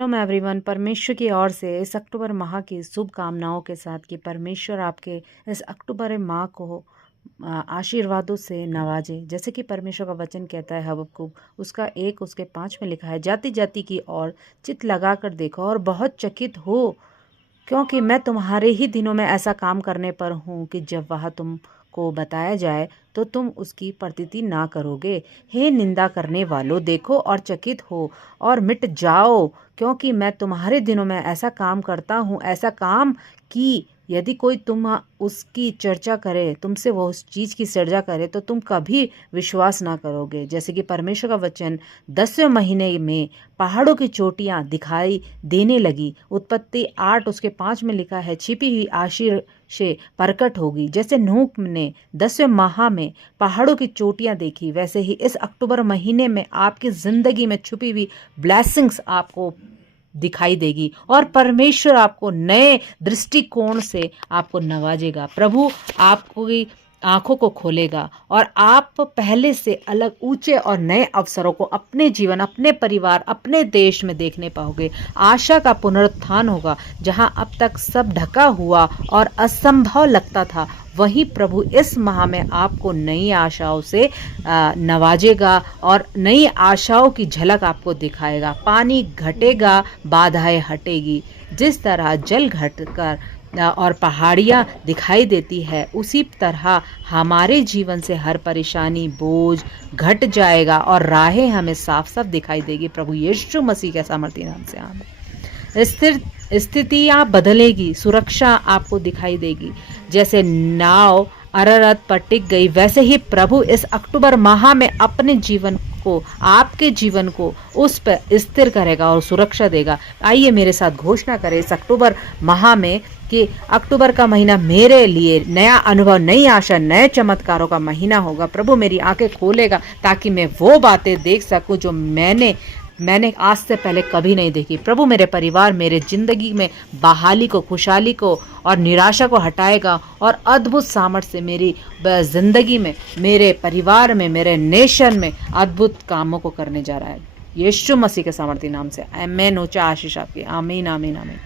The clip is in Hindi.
Welcome everyone. परमेश्वर की ओर से इस अक्टूबर माह की शुभकामनाओं के साथ कि परमेश्वर आपके इस अक्टूबर माह को आशीर्वादों से नवाजे। जैसे कि परमेश्वर का वचन कहता है हबक्कूक उसका 1:5 में लिखा है, जाति जाति की ओर चित्त लगा कर देखो और बहुत चकित हो, क्योंकि मैं तुम्हारे ही दिनों में ऐसा काम करने पर हूँ कि जब वह तुमको बताया जाए तो तुम उसकी प्रतीति ना करोगे। हे निंदा करने वालों, देखो और चकित हो और मिट जाओ, क्योंकि मैं तुम्हारे दिनों में ऐसा काम करता हूँ, ऐसा काम कि यदि कोई तुम उसकी चर्चा करे, तुमसे वो उस चीज़ की चर्चा करे तो तुम कभी विश्वास ना करोगे। जैसे कि परमेश्वर का वचन 10वें महीने में पहाड़ों की चोटियाँ दिखाई देने लगी। उत्पत्ति 8:5 में लिखा है, छिपी हुई आशीष से प्रकट होगी। जैसे नूह ने 10वें माह में पहाड़ों की चोटियाँ देखी, वैसे ही इस अक्टूबर महीने में आपकी ज़िंदगी में छुपी हुई ब्लेसिंग्स आपको दिखाई देगी और परमेश्वर आपको नए दृष्टिकोण से आपको नवाजेगा। प्रभु आपकी आंखों को खोलेगा और आप पहले से अलग ऊंचे और नए अवसरों को अपने जीवन, अपने परिवार, अपने देश में देखने पाओगे। आशा का पुनरुत्थान होगा। जहां अब तक सब ढका हुआ और असंभव लगता था, वहीं प्रभु इस माह में आपको नई आशाओं से नवाजेगा और नई आशाओं की झलक आपको दिखाएगा। पानी घटेगा, बाधाएं हटेगी। जिस तरह जल घटकर और पहाड़ियाँ दिखाई देती है, उसी तरह हमारे जीवन से हर परेशानी, बोझ घट जाएगा और राहें हमें साफ साफ दिखाई देगी। प्रभु यीशु मसीह के सामर्थी नाम से आमीन। स्थिर स्थितियाँ बदलेगी, सुरक्षा आपको दिखाई देगी। जैसे नाव अररत पर टिक गई, वैसे ही प्रभु इस अक्टूबर माह में अपने जीवन को, आपके जीवन को उस पर स्थिर करेगा और सुरक्षा देगा। आइए मेरे साथ घोषणा करें इस अक्टूबर माह में कि अक्टूबर का महीना मेरे लिए नया अनुभव, नई आशा, नए चमत्कारों का महीना होगा। प्रभु मेरी आंखें खोलेगा ताकि मैं वो बातें देख सकूं जो मैंने आज से पहले कभी नहीं देखी। प्रभु मेरे परिवार, मेरे जिंदगी में बहाली को, खुशहाली को और निराशा को हटाएगा और अद्भुत सामर्थ्य से मेरी जिंदगी में, मेरे परिवार में, मेरे नेशन में अद्भुत कामों को करने जा रहा है। यीशु मसीह के सामर्थी नाम से आमीन। ऊंचा आशीष आपकी। आमीन आमीन आमीन।